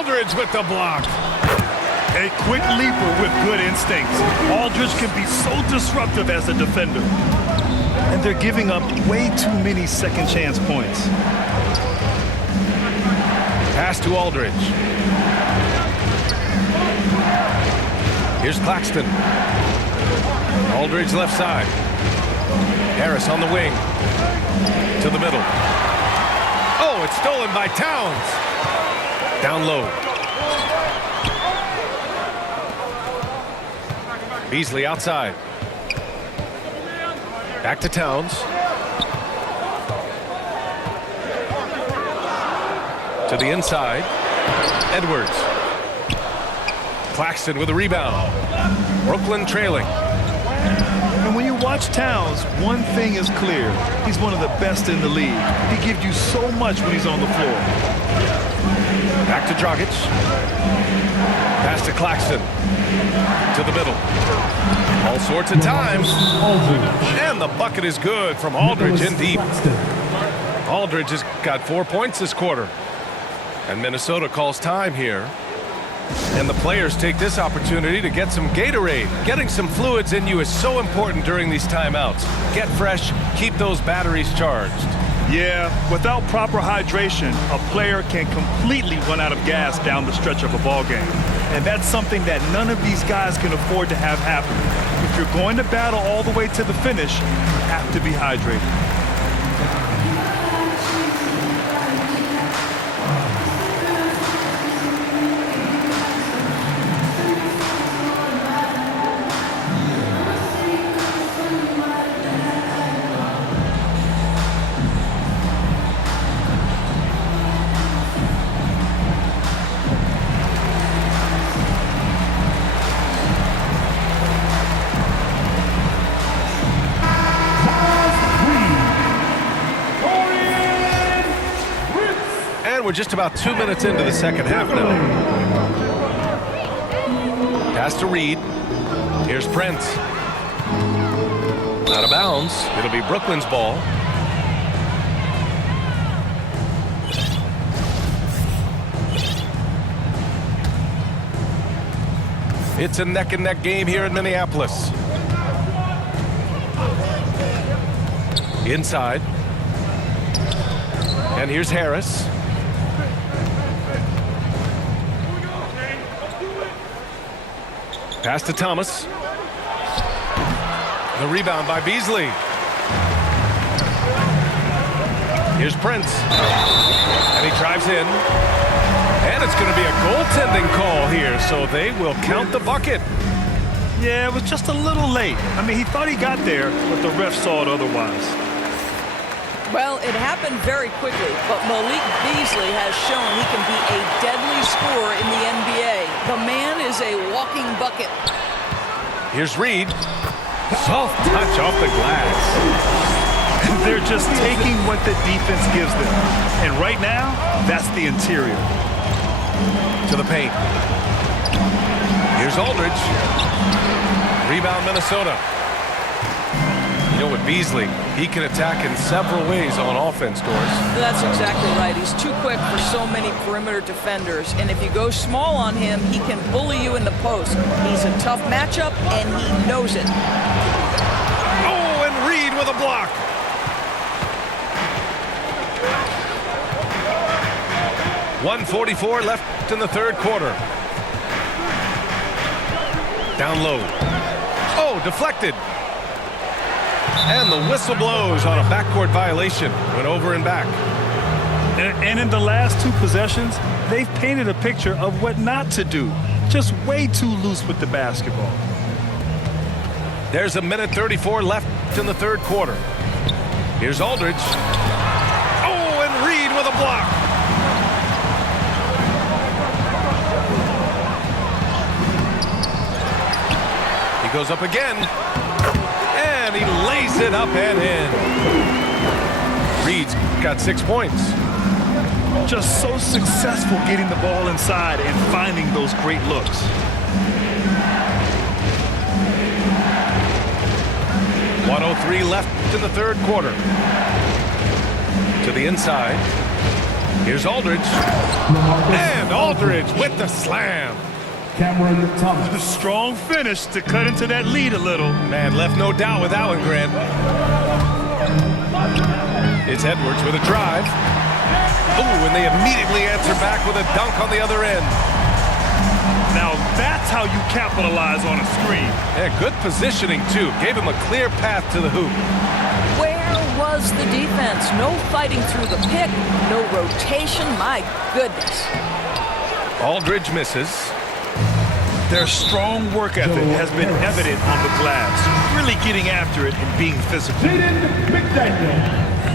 Aldridge with the block. A quick leaper with good instincts. Aldridge can be so disruptive as a defender. And they're giving up way too many second chance points. Pass to Aldridge. Here's Claxton. Aldridge left side. Harris on the wing. To the middle. Oh, it's stolen by Towns. Down low. Beasley outside. Back to Towns. To the inside. Edwards. Claxton with a rebound. Brooklyn trailing. And when you watch Towns, one thing is clear. He's one of the best in the league. He gives you so much when he's on the floor. Back to Dragic. Pass to Claxton. To the middle. All sorts of times. And the bucket is good from Aldridge in deep. Aldridge has got 4 points this quarter. And Minnesota calls time here. And the players take this opportunity to get some Gatorade. Getting some fluids in you is so important during these timeouts. Get fresh, keep those batteries charged. Yeah, without proper hydration, a player can completely run out of gas down the stretch of a ball game. And that's something that none of these guys can afford to have happen. If you're going to battle all the way to the finish, you have to be hydrated. We're just about 2 minutes into the second half now. Pass to Reed. Here's Prince. Out of bounds. It'll be Brooklyn's ball. It's a neck-and-neck game here in Minneapolis. Inside. And here's Harris. Pass to Thomas. The rebound by Beasley. Here's Prince. And he drives in. And it's going to be a goaltending call here, so they will count the bucket. Yeah, it was just a little late. I mean, he thought he got there, but the ref saw it otherwise. Well, it happened very quickly, but Malik Beasley has shown he can be a deadly scorer in the NBA. The man is a walking bucket. Here's Reed. Soft touch off the glass. They're just taking what the defense gives them. And right now, that's the interior. To the paint. Here's Aldridge. Rebound Minnesota. You know, with Beasley, he can attack in several ways on offense, Doris. That's exactly right. He's too quick for so many perimeter defenders. And if you go small on him, he can bully you in the post. He's a tough matchup, and he knows it. Oh, and Reed with a block. .144 left in the third quarter. Down low. Oh, deflected. And the whistle blows on a backcourt violation. Went over and back. And in the last two possessions, they've painted a picture of what not to do. Just way too loose with the basketball. There's a minute 34 left in the third quarter. Here's Aldridge. Oh, and Reed with a block. He goes up again. And he lays it up and in. Reed's got 6 points. Just so successful getting the ball inside and finding those great looks. .103 left in the third quarter. To the inside. Here's Aldridge. And Aldridge with the slam. Cameron Thomas. Strong finish to cut into that lead a little. Man, left no doubt with that one, Grant. It's Edwards with a drive. Ooh, and they immediately answer back with a dunk on the other end. Now that's how you capitalize on a screen. Yeah, good positioning, too. Gave him a clear path to the hoop. Where was the defense? No fighting through the pick, no rotation. My goodness. Aldridge misses. Their strong work ethic has been evident on the glass. Really getting after it and being physical.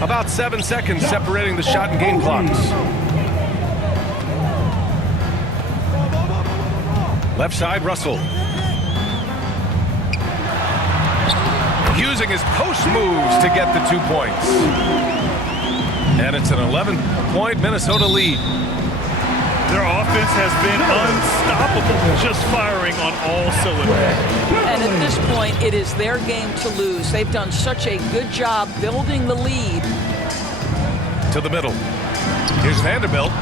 About 7 seconds separating the shot and game clocks. Left side, Russell. Using his post moves to get the 2 points. And it's an 11-point Minnesota lead. Their offense has been unstoppable, just firing on all cylinders. And at this point, it is their game to lose. They've done such a good job building the lead. To the middle. Here's Vanderbilt.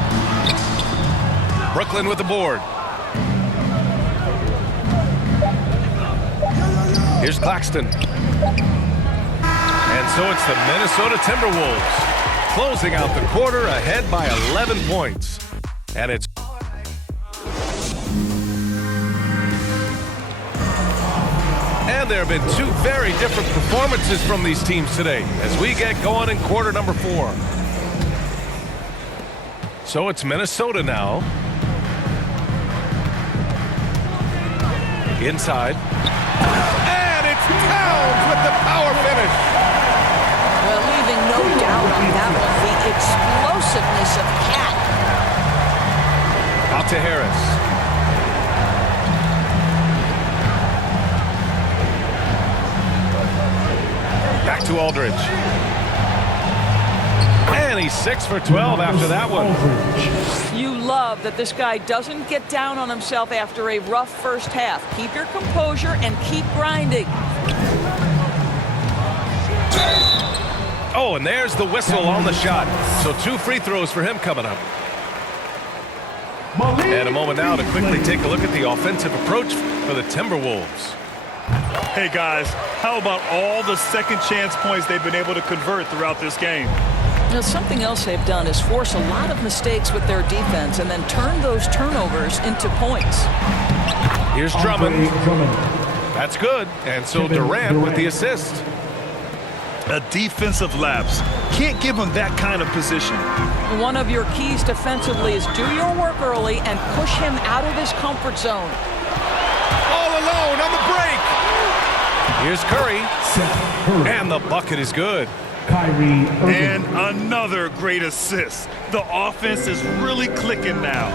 Brooklyn with the board. Here's Claxton. And so it's the Minnesota Timberwolves closing out the quarter ahead by 11 points. And it's and there have been two very different performances from these teams today as we get going in quarter number 4. So it's Minnesota now. Inside. And it's Towns with the power finish. Well, leaving no doubt on that one, the explosiveness of Cat. Out to Harris. Back to Aldridge. And he's 6 for 12 after that one. You love that this guy doesn't get down on himself after a rough first half. Keep your composure and keep grinding. Oh, and there's the whistle on the shot. So 2 free throws for him coming up. And a moment now to quickly take a look at the offensive approach for the Timberwolves. Hey guys, how about all the second chance points they've been able to convert throughout this game? Now, something else they've done is force a lot of mistakes with their defense and then turn those turnovers into points. Here's Drummond. That's good. And so Durant with the assist. A defensive lapse. Can't give him that kind of position. One of your keys defensively is do your work early and push him out of his comfort zone. All alone on the break. Here's Curry. And the bucket is good. And another great assist. The offense is really clicking now.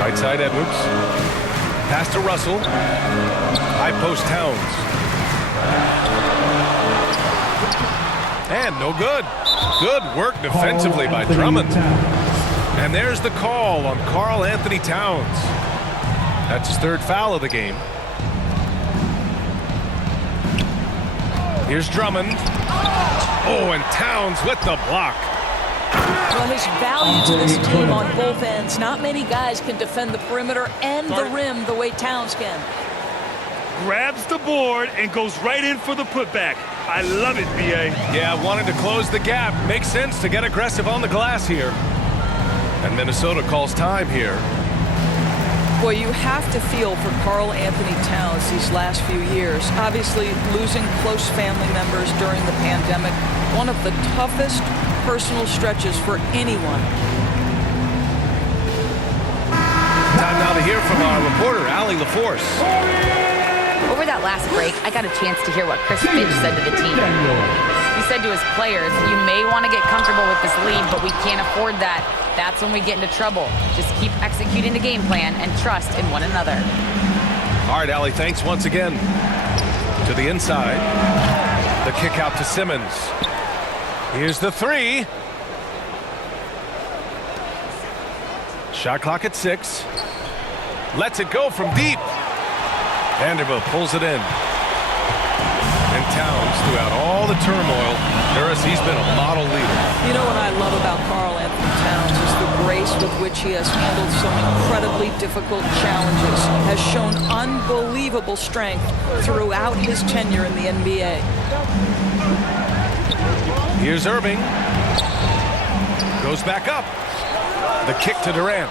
Right side, Edwards. Pass to Russell. High post, Towns. And no good. Good work defensively by Drummond. And there's the call on Karl Anthony Towns. That's his 3rd foul of the game. Here's Drummond. Oh, and Towns with the block. Well, his value to this team on both ends. Not many guys can defend the perimeter and the rim the way Towns can. Grabs the board and goes right in for the putback. I love it, B.A. Yeah, wanted to close the gap. Makes sense to get aggressive on the glass here. And Minnesota calls time here. Boy, you have to feel for Karl Anthony Towns these last few years. Obviously, losing close family members during the pandemic, one of the toughest personal stretches for anyone. Time now to hear from our reporter, Allie LaForce. Over that last break, I got a chance to hear what Chris Finch said to the team. He said to his players, you may want to get comfortable with this lead, but we can't afford that. That's when we get into trouble. Just keep executing the game plan and trust in one another. All right, Allie, thanks once again. To the inside. The kick out to Simmons. Here's the 3. Shot clock at 6. Lets it go from deep. Vanderbilt pulls it in. And Towns, throughout all the turmoil, Honduras, he's been a model leader. You know what I love about Karl Anthony Towns is the grace with which he has handled some incredibly difficult challenges, has shown unbelievable strength throughout his tenure in the NBA. Here's Irving. Goes back up. The kick to Durant.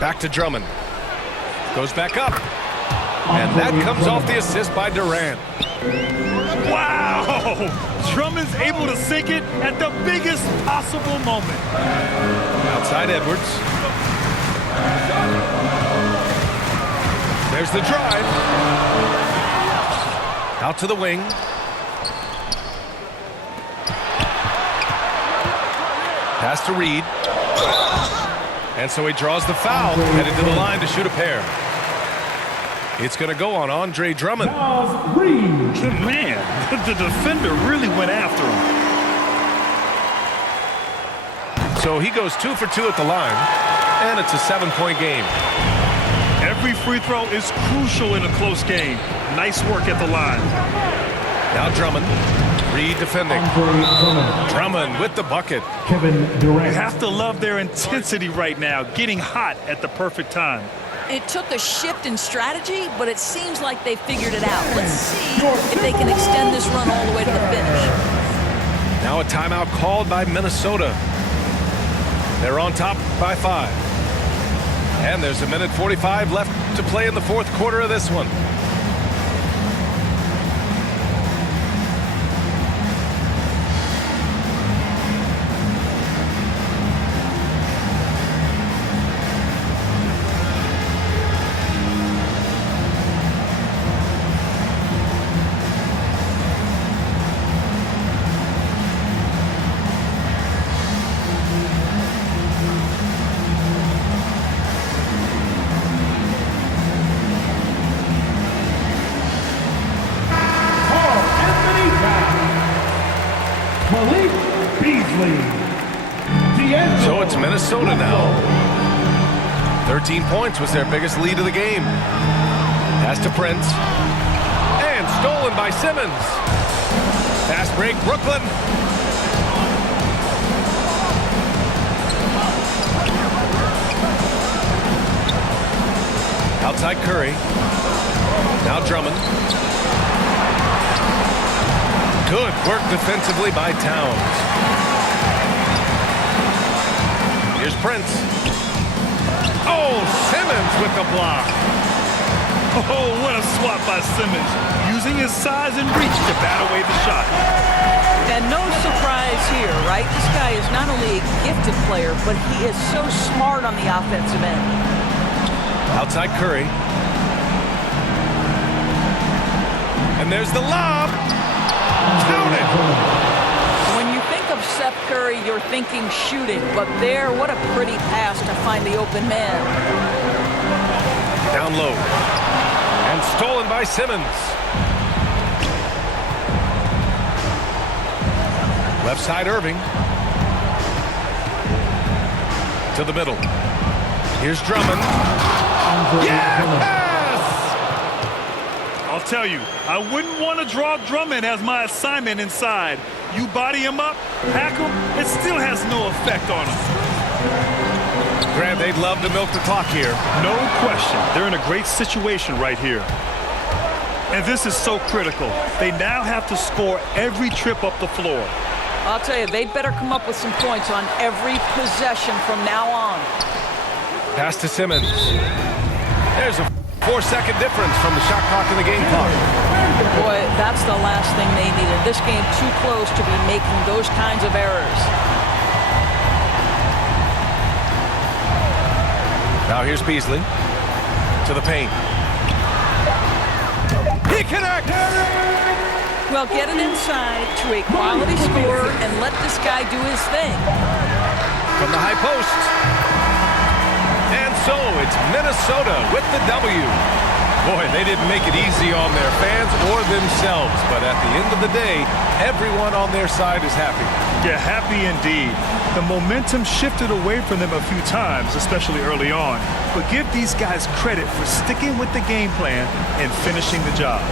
Back to Drummond. Goes back up. And that comes off the assist by Durant. Wow! Drummond's able to sink it at the biggest possible moment. Outside Edwards. There's the drive. Out to the wing. Pass to Reed. And so he draws the foul, headed to the line to shoot a pair. It's going to go on Andre Drummond. Man, the defender really went after him. So he goes 2 for 2 at the line, and it's a 7-point game. Every free throw is crucial in a close game. Nice work at the line. Now Drummond. Reed defending. Drummond with the bucket. Kevin Durant. You have to love their intensity right now, getting hot at the perfect time. It took a shift in strategy, but it seems like they figured it out. Let's see if they can extend this run all the way to the finish. Now a timeout called by Minnesota. They're on top by 5. And there's 1:45 left to play in the fourth quarter of this one. So it's Minnesota now. 13 points was their biggest lead of the game. Pass to Prince. And stolen by Simmons. Fast break, Brooklyn. Outside Curry. Now Drummond. Good work defensively by Towns. Here's Prince. Oh, Simmons with the block. Oh, what a swat by Simmons. Using his size and reach to bat away the shot. And no surprise here, right? This guy is not only a gifted player, but he is so smart on the offensive end. Outside Curry. And there's the lob. Count it. When you think of Seth Curry, you're thinking shooting, but there, what a pretty pass to find the open man. Down low. And stolen by Simmons. Left side Irving. To the middle. Here's Drummond. Yes! I'll tell you, I wouldn't want to draw Drummond as my assignment inside. You body him up, hack him, it still has no effect on him. Grant, they'd love to milk the clock here. No question. They're in a great situation right here. And this is so critical. They now have to score every trip up the floor. I'll tell you, they'd better come up with some points on every possession from now on. Pass to Simmons. There's a 4-second difference from the shot clock and the game clock. Boy, that's the last thing they needed. This game too close to be making those kinds of errors. Now here's Beasley. To the paint. He connects! Well, get it inside to a quality scorer and let this guy do his thing. From the high post. And so it's Minnesota with the W. Boy, they didn't make it easy on their fans or themselves, but at the end of the day, everyone on their side is happy. Yeah, happy indeed. The momentum shifted away from them a few times, especially early on. But give these guys credit for sticking with the game plan and finishing the job.